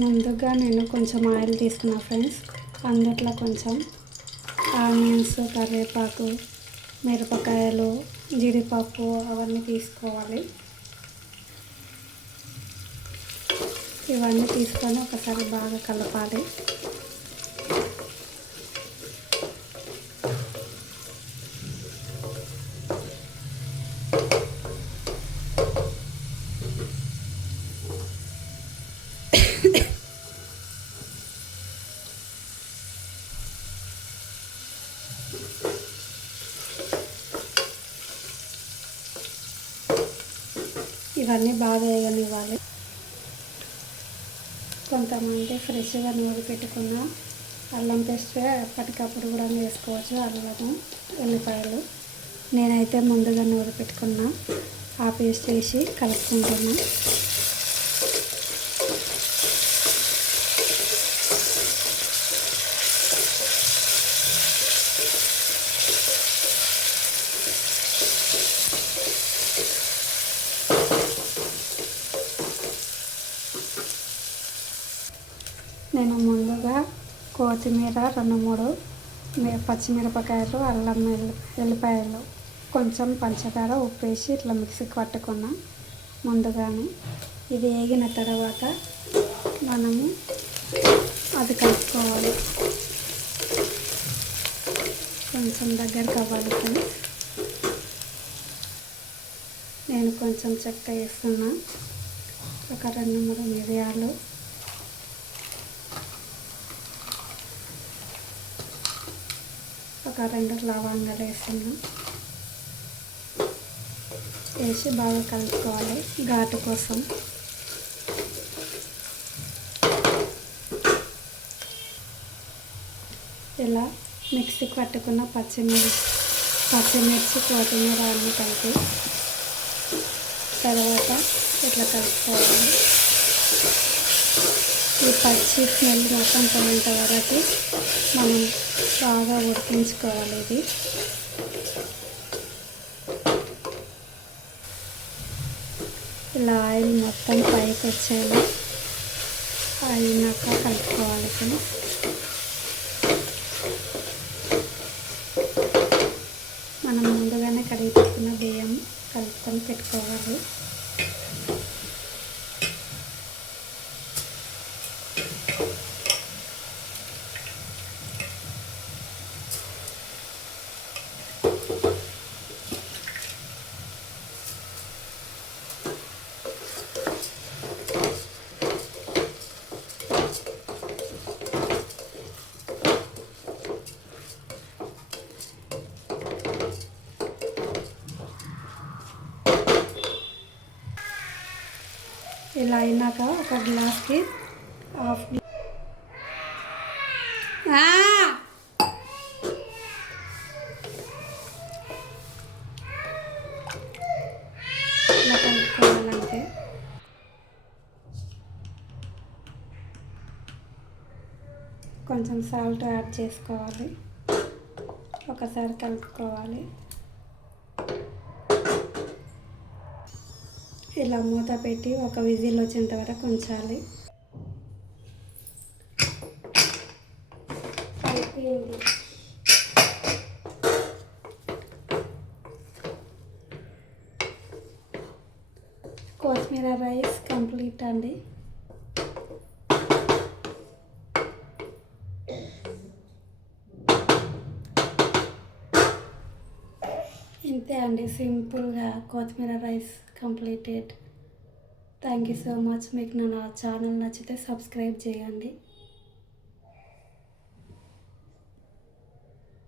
ముందుగా నేను కొంచెం ఆయిల్ తీసుకున్నా ఫ్రెండ్స్. అందుట్లో కొంచెం ఆనియన్స్, కరివేపాకు, మిరపకాయలు, జీడిపప్పు అవన్నీ తీసుకోవాలి. ఇవన్నీ తీసుకొని ఒకసారి బాగా కలపాలి. ఇవన్నీ బాగా వేగనివ్వాలి. కొంతమంది ఫ్రెష్గా నూరి పెట్టుకున్న అల్లం పేస్ట్ ఎప్పటికప్పుడు కూడా వేసుకోవచ్చు. అల్లము, ఉల్లిపాయలు. నేనైతే ముందుగా నూరి పెట్టుకున్న ఆ పేస్ట్ వేసి కలుపుకుంటున్నా. నేను ముందుగా కొత్తిమీర, 2-3 పచ్చిమిరపకాయలు, అల్లం, ఎల్లిపాయలు, కొంచెం పంచదార, ఉప్పు వేసి ఇట్లా మిక్సీకి పట్టుకున్నా ముందుగానే. ఇది వేగిన తర్వాత మనము అది కలుపుకోవాలి. కొంచెం దగ్గరకు అవ్వాలి ఫ్రెండ్స్. నేను కొంచెం చెక్క వేస్తున్నా, ఒక 2-3 మిరియాలు, ఒక 2 లవంగాలు వేస్తున్నాం. వేసి బాగా కలుపుకోవాలి ఘాటు కోసం. ఇలా మిక్సీకి పట్టుకున్న పచ్చిమిర్చి, కొత్తిమీర అన్నీ కలిపి తర్వాత ఇట్లా కలుపుకోవాలి. ఈ పచ్చి స్మెల్ మొత్తం పోయేంత వరకు మనం బాగా ఉడికించుకోవాలి. ఇది ఇలా ఆయిల్ మొత్తం పైకి వచ్చేలా అయినాక కలుపుకోవాలి. మనం ముందుగానే కడిగి పెట్టుకున్న బియ్యం కలుపుకొని పెట్టుకోవాలి. ఇలా అయినాక ఒక గ్లాస్కి హాఫ్ ఇలా కలుపుకోవాలంటే కొంచెం సాల్ట్ యాడ్ చేసుకోవాలి. ఒకసారి కలుపుకోవాలి. ఇలా మూత పెట్టి ఒక విజిల్ వచ్చేంత వరకు ఉంచాలి. కొత్తిమీర రైస్ కంప్లీట్ అండి. ఇంతే అండి, సింపుల్గా కొత్తిమీర rice completed. Thank you so much. మీకు నా ఛానల్ నచ్చితే సబ్స్క్రైబ్ చేయండి.